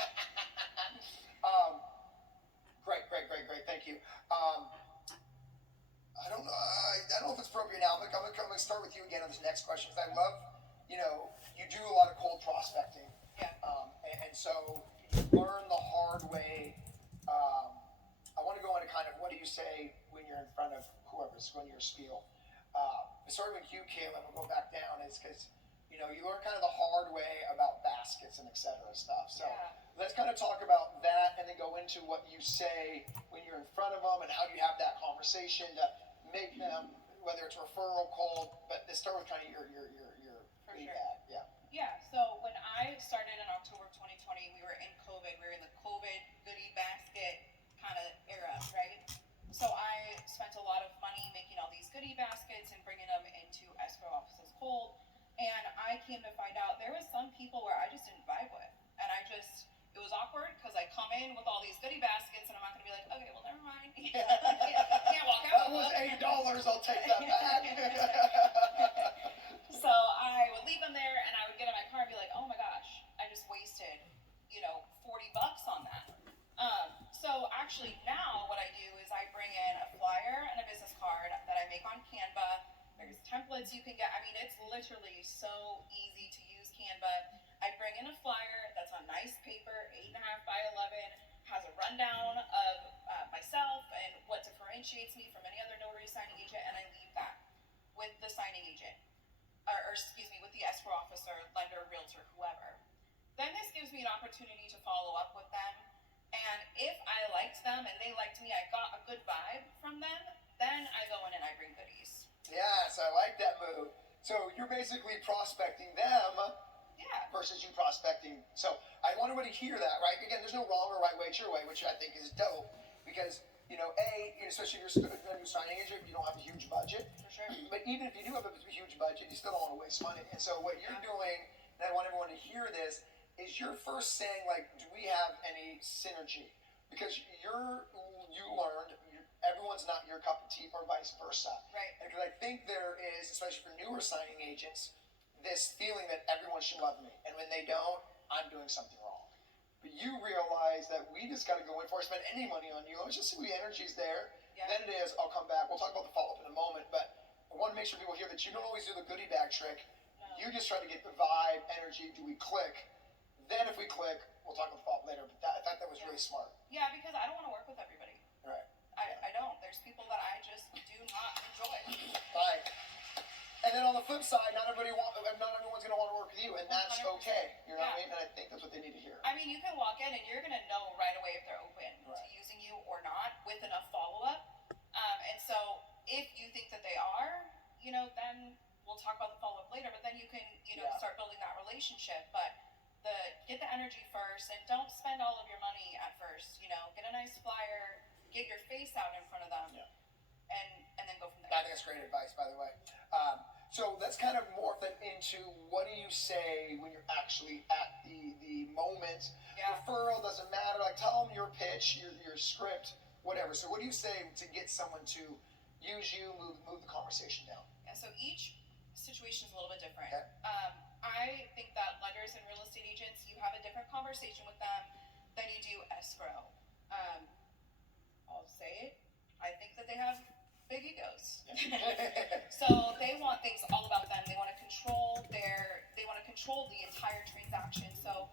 Great. Thank you. I don't know if it's appropriate now, but I'm gonna start with you again on this next question, because I love, you do a lot of cold prospecting. Yeah. And so you learn the hard way. I want to go into kind of what do you say when you're in front of whoever's going your spiel. Starting with you, Caleb, we'll go back down, is because, you learn kind of the hard way about baskets and et cetera stuff. So let's kind of talk about that, and then go into what you say when you're in front of them, and how you have that conversation to make them, whether it's referral, cold, but let's start with kind of your For feedback. sure. Yeah, so when I started in October of 2020, we were in COVID. We were in the COVID goodie basket kind of era. I'll take that back. So I would leave them there, and I would get in my car and be like, "Oh my gosh, I just wasted, $40 on that." So actually now what I do is I bring in a flyer and a business card that I make on Canva. There's templates you can get. I mean, it's literally so easy to use Canva. I bring in a flyer that's on nice paper, 8.5 by 11, has a rundown of myself and what differentiates me from any other notary signing agent, and I leave that with the signing agent, or excuse me, with the escrow officer, lender, realtor, whoever. Then this gives me an opportunity to follow up with them, and if I liked them and they liked me, I got a good vibe from them, then I go in and I bring goodies. Yes, I like that move. So you're basically prospecting them Yeah. versus you prospecting. So I want everybody to hear that, right? Again, there's no wrong or right way. It's your way, which I think is dope because, especially if you're a new signing agent, you don't have a huge budget. For sure. But even if you do have a huge budget, you still don't want to waste money. And so what you're doing, and I want everyone to hear this, is you're first saying, like, do we have any synergy? Because you learned everyone's not your cup of tea or vice versa. Right. And because I think there is, especially for newer signing agents, this feeling that everyone should love me. And when they don't, I'm doing something wrong. But you realize that we just got to go in before I spend any money on you. Let's just see the energy's there. Yeah. Then it is, I'll come back. We'll talk about the follow-up in a moment. But I want to make sure people hear that you don't always do the goodie bag trick. No. You just try to get the vibe, energy. Do we click? Then if we click, we'll talk about the follow-up later. But I thought that was really smart. Yeah, because I don't want to work with everybody. Right. I don't. There's people that I just do not enjoy. Right. And then on the flip side, not everyone's going to want to work with you, and that's 100%. okay. You know what I Yeah. mean? And I think that's what they need to hear. I mean, you can walk in and you're going to know right away if they're open Right. to using you or not with enough follow-up. And so if you think that they are, then we'll talk about the follow-up later, but then you can, Yeah. start building that relationship. But get the energy first and don't spend all of your money at first, get a nice flyer, get your face out in front of them, Yeah. and then go from there. I think that's great advice, by the way. So let's kind of morph it into what do you say when you're actually at the moment? Yeah. Referral doesn't matter. Like, tell them your pitch, your script, whatever. So what do you say to get someone to use you, move the conversation down? Yeah, so each situation is a little bit different. Okay. I think that lenders and real estate agents, you have a different conversation with them than you do escrow. I'll say it. I think that they have big egos. So they want things all about them. They want to control the entire transaction. So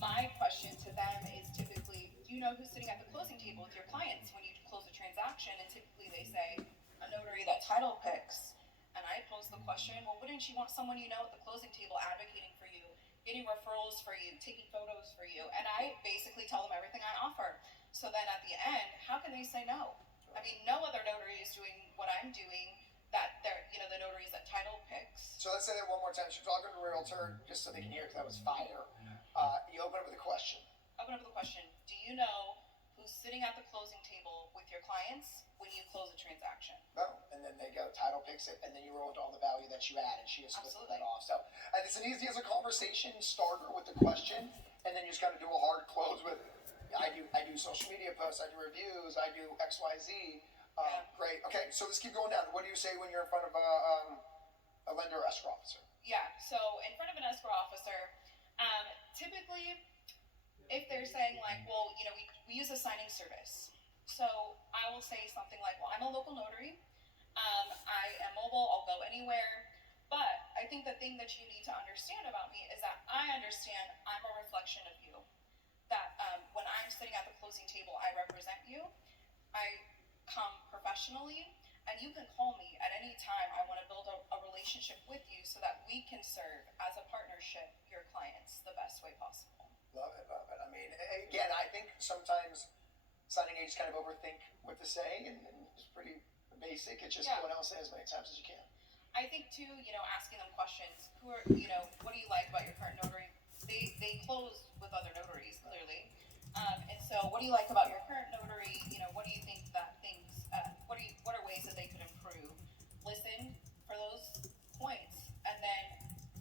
my question to them is typically, do you know who's sitting at the closing table with your clients when you close a transaction? And typically they say, a notary that title picks. And I pose the question, well, wouldn't you want someone you know at the closing table advocating for you, getting referrals for you, taking photos for you? And I basically tell them everything I offer. So then at the end, how can they say no? I mean, no other notary is doing what I'm doing, that they're, the notaries that title picks. So let's say that one more time. So you're talking to a realtor, just so they can hear, because that was fire. You open up with a question. Open up the question, do you know who's sitting at the closing table with your clients when you close a transaction? No, and then they go, title picks it, and then you roll into all the value that you add, and she just listed that Absolutely. off. So it's as easy as a conversation starter with the question, and then you just got to do a hard close with, I do social media posts, I do reviews, I do X, Y, Z. Yeah. Great. Okay, so let's keep going down. What do you say when you're in front of a lender or escrow officer? Yeah, so in front of an escrow officer, typically, if they're saying like, well, we use a signing service. So I will say something like, well, I'm a local notary. I am mobile, I'll go anywhere. But I think the thing that you need to understand about me is that I understand I'm a reflection of you. That when I'm sitting at the closing table, I represent you. I come professionally, and you can call me at any time. I want to build a relationship with you so that we can serve as a partnership your clients the best way possible. Love it, love it. I mean, again, I think sometimes signing agents kind of overthink what to say, and it's pretty basic. It's just going out and say as many times as you can. I think too, asking them questions. What do you like about your current notary? They close with other notaries, clearly. And so what do you like about your current notary? What do you think that things, what are ways that they could improve? Listen for those points and then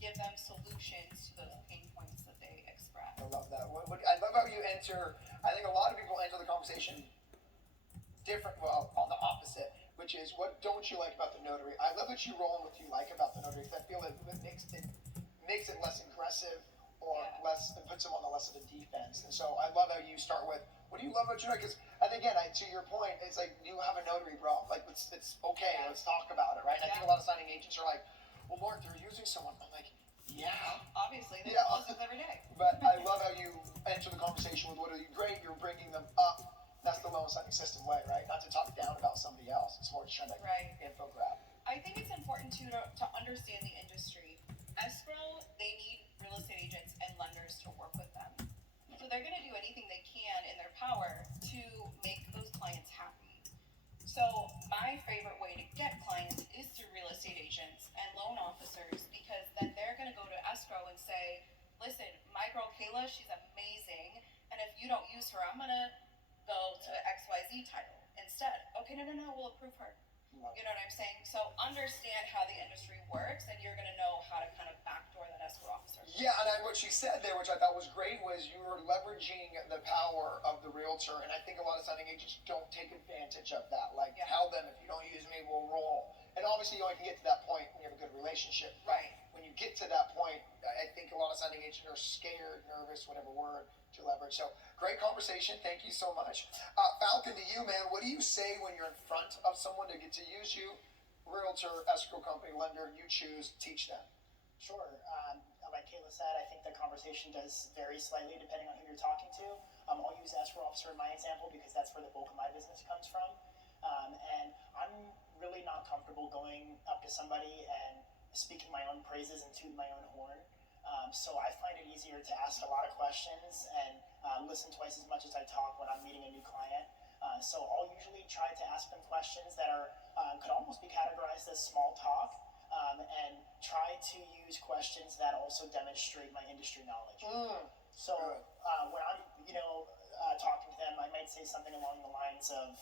give them solutions to those pain points that they express. I love that. I love how you enter. I think a lot of people enter the conversation different, well, on the opposite, which is what don't what you like about the notary. I love that you roll in what you like about the notary, because I feel like it makes it less aggressive, or Yeah. less, it puts them on the less of a defense. And so I love how you start with, what do you love about your notary? Because I think, again, to your point, it's like, you have a notary, bro. Like, it's okay. Yeah. Let's talk about it, right? And I think a lot of signing agents are like, well, Mark, they're using someone. I'm like, yeah. Obviously, they Yeah. call us every day. But I love how you enter the conversation with what are you great. You're bringing them up. That's the loan signing system way, right? Not to talk down about somebody else. It's more just trying to Right. info grab. I think it's important to understand the industry. Escrow, they need real estate agents and lenders to work with them. So they're going to do anything they can in their power to make those clients happy. So my favorite way to get clients is through real estate agents and loan officers, because then they're going to go to escrow and say, listen, my girl Kayla, she's amazing, and if you don't use her, I'm going to go to XYZ title instead. Okay, no, we'll approve her. You know what I'm saying? So understand how the industry works, and you're going to know how to kind of backdoor that escrow officer. Yeah, and what she said there, which I thought was great, was you were leveraging the power of the realtor, and I think a lot of signing agents don't take advantage of that. Like, Yeah. tell them, if you don't use me, we'll roll. And obviously, you only can get to that point when you have a good relationship. Right. When you get to that point, I think a lot of signing agents are scared, nervous, whatever word to leverage. So, great conversation. Thank you so much. Falcon, to you, man, what do you say when you're in front of someone to get to use you? Realtor, escrow company, lender, you choose, teach them. Sure. Like Kayla said, I think the conversation does vary slightly depending on who you're talking to. I'll use escrow officer in my example because that's where the bulk of my business comes from. And I'm really not comfortable going up to somebody and speaking my own praises and tooting my own horn. So I find it easier to ask a lot of questions and listen twice as much as I talk when I'm meeting a new client. So I'll usually try to ask them questions that are could almost be categorized as small talk, and try to use questions that also demonstrate my industry knowledge. So when I'm, talking to them, I might say something along the lines of,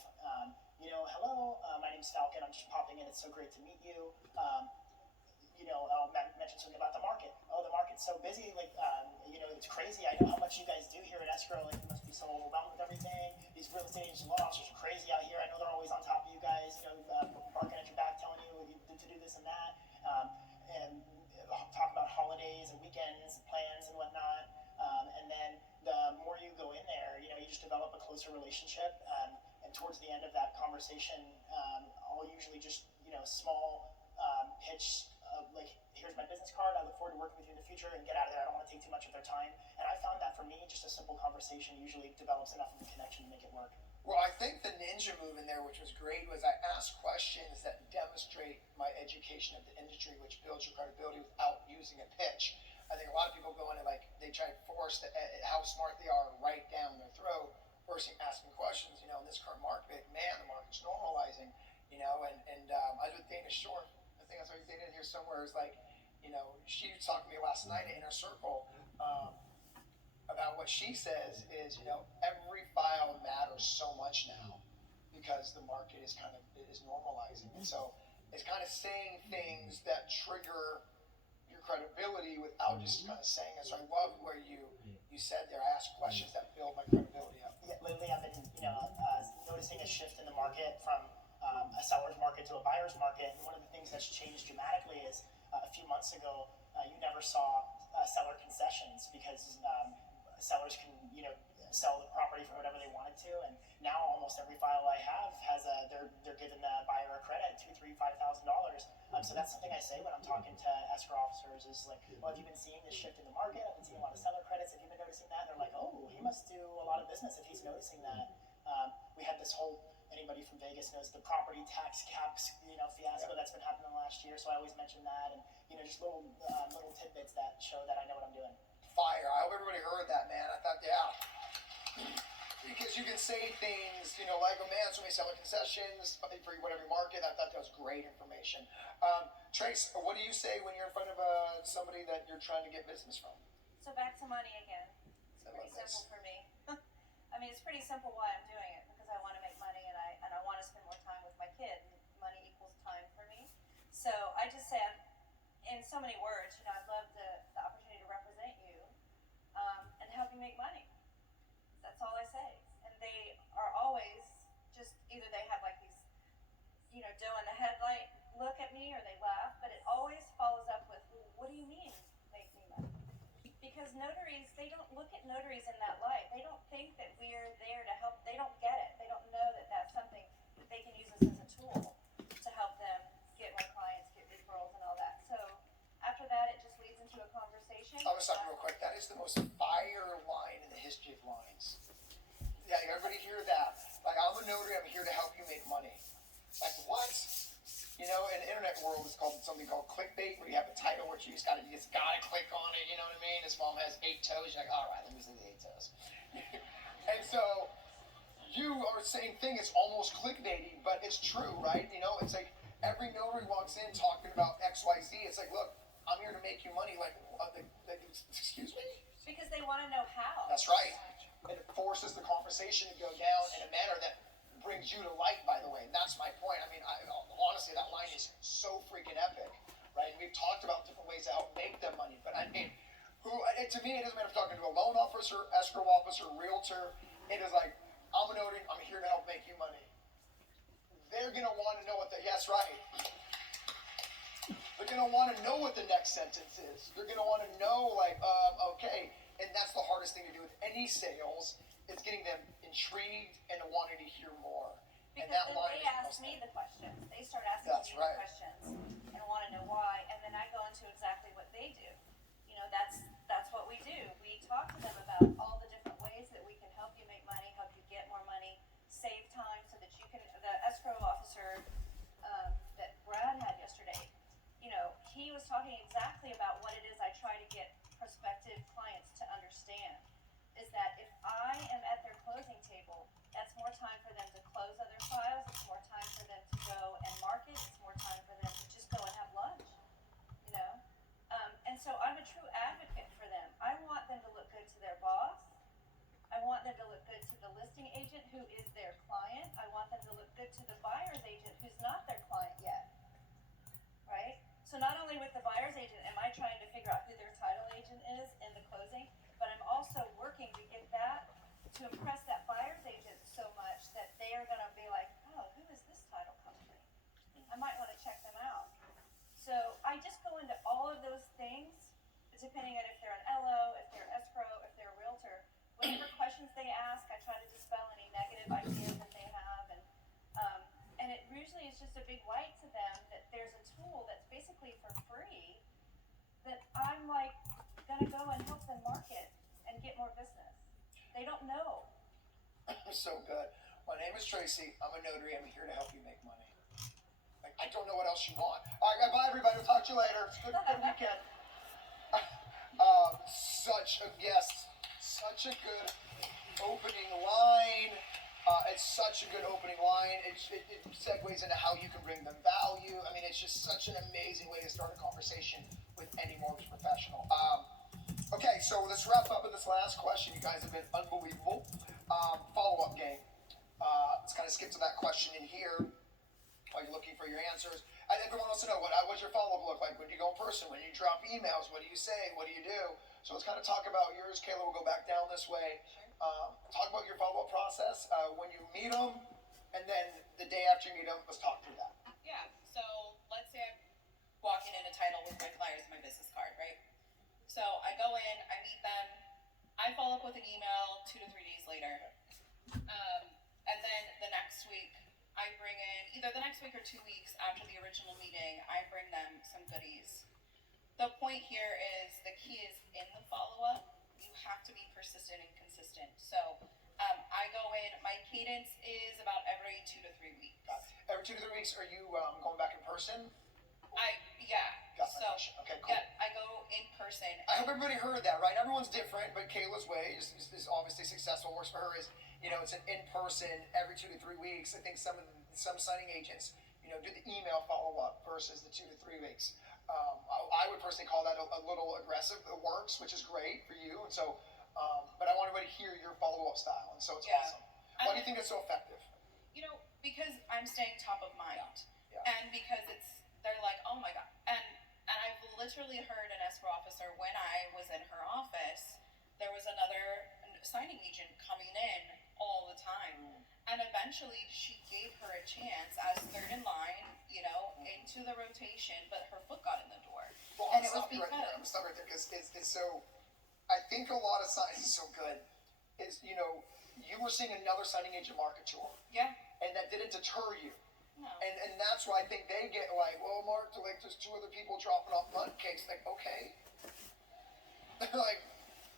hello, my name's Falcon. I'm just popping in. It's so great to meet you. I'll mention something about the market. Oh, the market's so busy. Like, it's crazy. I know how much you guys do here at escrow. Like, you must be so overwhelmed with everything. These real estate agents and loan officers are crazy out here. I know they're always on top of you guys. Barking at your back, telling you to do this and that. And talk about holidays and weekends, plans and whatnot. And then the more you go in there, you just develop a closer relationship. And towards the end of that conversation, I'll usually just, small pitch of like, here's my business card. I look forward to working with you in the future, and get out of there. I don't want to take too much of their time. And I found that for me, just a simple conversation usually develops enough of a connection to make it work. Well, I think the ninja move in there, which was great, was I asked questions that demonstrate my education of the industry, which builds your credibility without using a pitch. I think a lot of people go in and they try to force how smart they are right down their throat versus asking questions. In this current market, man, the market's normalizing. And I was with Dana Shore. I think I saw Dana in here somewhere. It was like, she was talking to me last night in her circle. About what she says is, every file matters so much now because the market is normalizing. And so it's kind of saying things that trigger your credibility without just kind of saying it. So I love where you said there, I ask questions that build my credibility up. Yeah, lately I've been, noticing a shift in the market from a seller's market to a buyer's market. And one of the things that's changed dramatically is a few months ago, you never saw seller concessions because sellers can, sell the property for whatever they wanted to, and now almost every file I have has they're giving the buyer a credit, $2,000, $3,000, $5,000. So that's something I say when I'm talking to escrow officers is like, well, have you been seeing this shift in the market? I've been seeing a lot of seller credits. Have you been noticing that? And they're like, oh, he must do a lot of business if he's noticing that. We had this whole, anybody from Vegas knows the property tax caps, fiasco that's been happening last year. So I always mention that, and just little tidbits that show that I know what I'm doing. Fire. I hope everybody heard that, man. I thought, yeah. Because you can say things, like, oh man, so many seller concessions for whatever market. I thought that was great information. Trace, what do you say when you're in front of somebody that you're trying to get business from? So back to money again. It's I pretty love this. simple for me. I mean, it's pretty simple why I'm doing it, because I want to make money and I want to spend more time with my kid. And money equals time for me. So I just say, in so many words, I'd love the opportunity to represent you and help you make money. That's all I say. And they are always just either they have like these, doe in the headlight because notaries, they don't look at notaries in that light. They don't think that we're there to help. They don't get it. They don't know that that's something that they can use us as a tool to help them get more clients, get referrals, and all that. So after that, it just leads into a conversation. I was talking real quick. That is the most fire line in the history of lines. Yeah, everybody hear that? Like, I'm a notary. I'm here to help you make money. Like, what? You know, in the internet world, it's called something called clickbait, where you have a title where you just gotta click on it. You know what I mean? His mom has 8 toes. You're like, all right, let me see the 8 toes. And so you are the same thing. It's almost clickbaity, but it's true, right? You know, it's like every notary walks in talking about X, Y, Z. It's like, look, I'm here to make you money. Like excuse me? Because they want to know how. That's right. And it forces the conversation to go down in a manner that brings you to light, by the way. And that's my point. I mean, honestly, that line is so freaking epic, right? We've talked about different ways to help make them money, but I mean, to me, it doesn't matter if you're talking to a loan officer, escrow officer, realtor. It is like, I'm a notary, I'm here to help make you money. They're going to want to know yes, right. They're going to want to know what the next sentence is. They're going to want to know, like, okay. And that's the hardest thing to do with any sales, is getting them intrigued and wanting to hear more. Because and that then line they is ask me the questions. They start asking That's me right. the questions and want to know why, and then I go into exactly what they do. You know, that's what we do. We talk to them about all the different ways that we can help you make money, help you get more money, save time so that you can. The escrow officer that Brad had yesterday, you know, he was talking exactly about what it is I try to get prospective clients to understand. Is that if I am at their closing table, that's more time for them to close other files, it's more time for them to go and market, it's more time for them to just go and have lunch, you know? And so I'm a true advocate for them. I want them to look good to their boss. I want them to look good to the listing agent who is their client. I want them to look good to the buyer's agent who's not their client yet, right? So not only with the buyer's agent am I trying to figure out who their title agent is in the closing, but I'm also working to get that, to impress that buyer's agent so much that they are going to be like, oh, who is this title company? I might want to check them out. So I just go into all of those things, depending on if they're an LO, if they're escrow, if they're a realtor. Whatever questions they ask, I try to dispel any negative ideas that they have. And it usually is just a big light to them that there's a tool that's basically for free that I'm like going to go and help them market and get more business. They don't know. so good. My name is Tracy. I'm a notary. I'm here to help you make money. Like, I don't know what else you want. All right, bye everybody. We'll talk to you later. It's good weekend. Such a good opening line. It's such a good opening line. It segues into how you can bring them value. I mean, it's just such an amazing way to start a conversation with any mortgage professional. Okay, so let's wrap up with this last question. You guys have been unbelievable. Follow-up game. Let's kind of skip to that question in here while you're looking for your answers. And everyone wants to know, what's your follow-up look like? When do you go in person? When do you drop emails? What do you say? What do you do? So let's kind of talk about yours. Kayla, we'll go back down this way. Talk about your follow-up process, when you meet them, and then the day after you meet them, let's talk through that. Yeah. So let's say I'm walking in a title with Rick Lyers, my business card, right? So I go in, I meet them, I follow up with an email 2 to 3 days later. And then the next week, I bring in, either the next week or 2 weeks after the original meeting, I bring them some goodies. The point here is the key is in the follow-up. You have to be persistent and consistent. So I go in, my cadence is about every 2 to 3 weeks. Every 2 to 3 weeks, are you going back in person? Got my question. Okay, cool. Yeah, I go in person. I hope everybody heard that, right? Everyone's different, but Kayla's way is obviously successful. Works for her is, it's an in-person every 2 to 3 weeks. I think some signing agents, do the email follow-up versus the 2 to 3 weeks. I would personally call that a little aggressive. It works, which is great for you. And so, but I want everybody to hear your follow-up style, and so it's awesome. Why do you think it's so effective? Because I'm staying top of mind, Yeah. and because they're like, oh my god, and I've literally heard an escrow officer when I was in her office, there was another signing agent coming in all the time, and eventually she gave her a chance as third in line, into the rotation, but her foot got in the door, Well, and I'm it was gonna stop you right there. I'm because gonna stop right there because it's so. I think a lot of signs is so good is, you know, you were seeing another signing agent market tour, Yeah. and that didn't deter you. No. And that's why I think they get like, well, Mark, like there's two other people dropping off mud cakes. Like, okay. Like,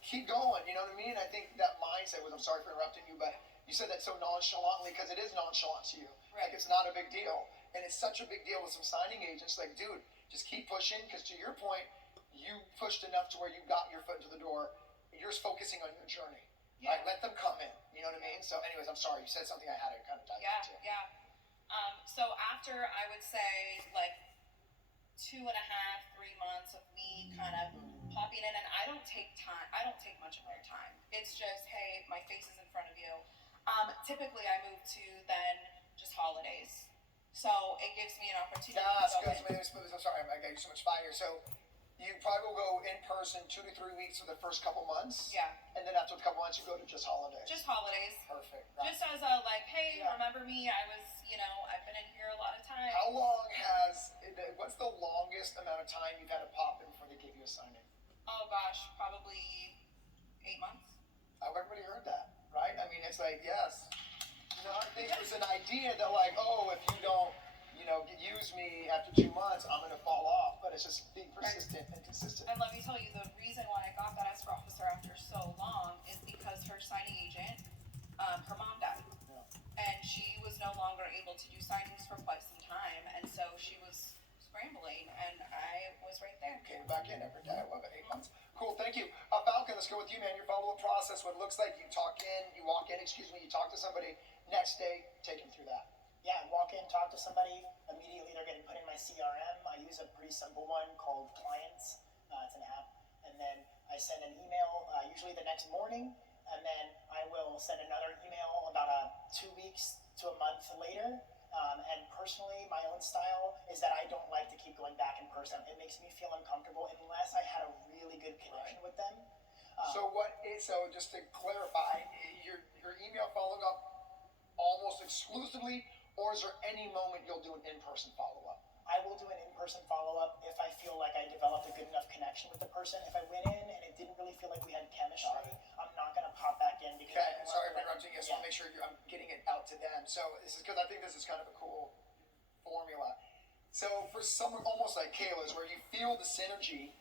keep going, you know what I mean? I think that mindset was, I'm sorry for interrupting you, but you said that so nonchalantly because it is nonchalant to you. Right. Like, it's not a big deal. And it's such a big deal with some signing agents. Like, dude, just keep pushing because to your point, you pushed enough to where you got your foot into the door. You're just focusing on your journey. Yeah. Like, let them come in. You know what I mean? So, anyways, I'm sorry. You said something I had to kind of dive Yeah, into. yeah. So after I would say like 2.5, 3 months of me kind of popping in, and I don't take much of their time. It's just, hey, my face is in front of you. Typically I move to then just holidays. So it gives me an opportunity That's to go good. in. I'm sorry. I got you so much fire. So, you probably will go in person 2 to 3 weeks for the first couple months. Yeah. And then after a couple months, you go to just holidays. Just holidays. Perfect. Right. Just as a like, hey, Yeah. remember me? I was, I've been in here a lot of time. How long what's the longest amount of time you've had to pop in before they give you a signing? Oh gosh, probably 8 months. Everybody heard that, right? I mean, it's like, yes. You know, I think there's an idea that like, oh, if you don't, use me after 2 months, I'm going to fall off. But it's just being persistent and consistent. And let me tell you, the reason why I got that escrow officer after so long is because her signing agent, her mom died. And she was no longer able to do signings for quite some time. And so she was scrambling, and I was right there. Came back in every day. I love it. 8 months. Cool, thank you. Falcon, let's go with you, man. Your follow-up process, what it looks like, you walk in, you talk to somebody, next day, take them through that. Yeah, walk in, talk to somebody. Immediately, they're getting put in my CRM. I use a pretty simple one called Clients. It's an app, and then I send an email usually the next morning, and then I will send another email about 2 weeks to a month later. And personally, my own style is that I don't like to keep going back in person. It makes me feel uncomfortable unless I had a really good connection with them. So just to clarify, your email following up almost exclusively, or is there any moment you'll do an in-person follow-up? I will do an in-person follow-up if I feel like I developed a good enough connection with the person. If I went in and it didn't really feel like we had chemistry, I'm not going to pop back in because Okay, sorry for interrupting you. So I'll make sure I'm getting it out to them. So this is because I think this is kind of a cool formula. So for someone almost like Kayla's, where you feel the synergy,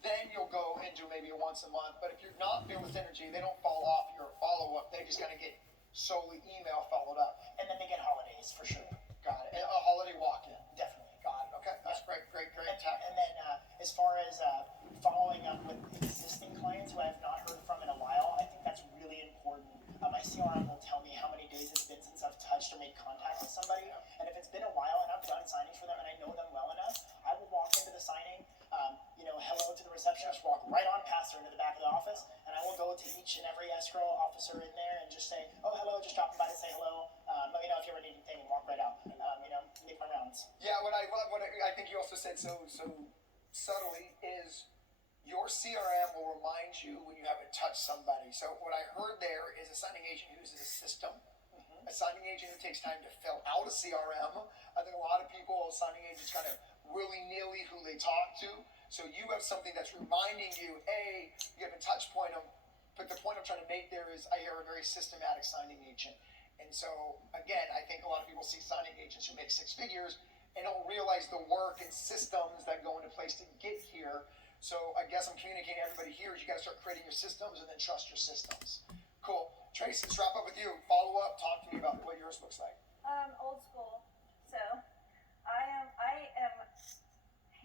then you'll go into maybe a once a month. But if you're not feeling the synergy, they don't fall off your follow-up. They just kind of get solely email followed up. And then they get holidays for sure. Got it. And a holiday walk-in. Definitely. Got it. Okay, that's great tactic. And then as far as following up with existing clients who I have not heard from in a while, I think that's really important. My CRM will tell me how many days it's been since I've touched or made contact with somebody. And if it's been a while and I've done signings for them and I know them well enough, I will walk into the signing, hello to the receptionist, walk right on past her into the back of the office, and I will go to each and every escrow officer in there and just say, oh, hello, just dropping by to say hello. Let me know if you ever need anything, and walk right out. Make my rounds. Yeah, what I love, I think you also said so subtly is your CRM will remind you when you haven't touched somebody. So what I heard there is a signing agent who uses a system, a signing agent who takes time to fill out a CRM. I think a lot of people, signing agents, kind of willy-nilly who they talk to. So you have something that's reminding you, you have a touch point of, but the point I'm trying to make there is I hear a very systematic signing agent. And so, again, I think a lot of people see signing agents who make 6 figures and don't realize the work and systems that go into place to get here. So I guess I'm communicating to everybody here is you got to start creating your systems and then trust your systems. Cool. Tracy, let's wrap up with you. Follow up. Talk to me about what yours looks like. Old school. So, I am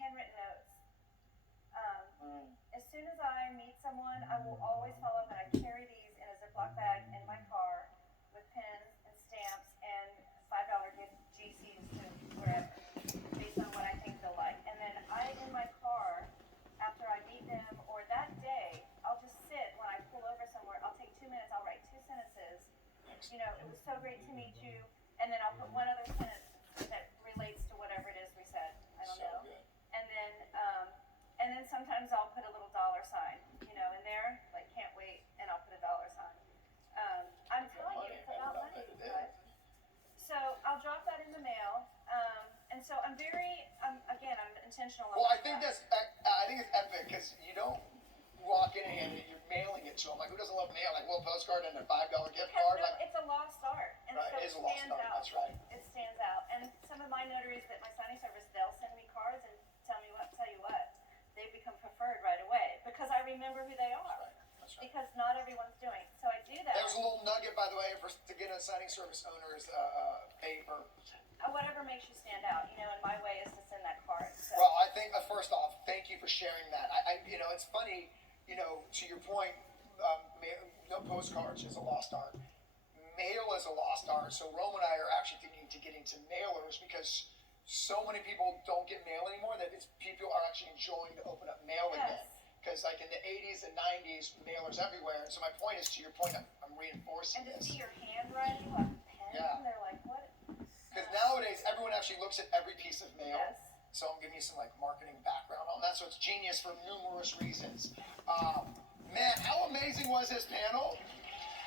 handwritten notes. As soon as I meet someone, I will always follow up, and I carry these in a Ziploc bag in my car with pens and stamps and $5 gift GCs to wherever, based on what I think they'll like. And then in my car, after I meet them, or that day, I'll just sit when I pull over somewhere. I'll take 2 minutes. I'll write 2 sentences. It was so great to meet you. And then I'll put one other sentence that relates to whatever it is we said. I don't know. Good. And then sometimes I'll put a little $sign, in there, like can't wait, and I'll put a $sign. I'm telling you, it's about money, guys. So I'll drop that in the mail. And so I'm intentional. Well, I think it's epic because you don't walk in and you're mailing it to them. Like, who doesn't love mail? Like, a little postcard and a $5 gift Because card. no, Like, it's a lost art, and right, so it is a lost stands art. out. That's right. It stands out. And some of my notaries that my signing service, they'll send me cards and tell you what, they become preferred right away because I remember who they are. That's right. Because not everyone's doing. So I do that. There's a little nugget, by the way, to get a signing service owner's paper. Whatever makes you stand out, and my way is to send that card. So. Well, I think first off, thank you for sharing that. It's funny, to your point, no postcards is a lost art. Mail is a lost art. So Rome and I are actually thinking to get into mailers because so many people don't get mail anymore that people are actually enjoying to open up mail again. Yes. Because like in the 80s and 90s, mailers everywhere. And so my point is, to your point, I'm reinforcing And to this. see your handwriting like a pen, Yeah. they're like, what? Because nowadays, everyone actually looks at every piece of mail. Yes. So I'm giving you some like marketing background on that. So it's genius for numerous reasons. Man, how amazing was this panel?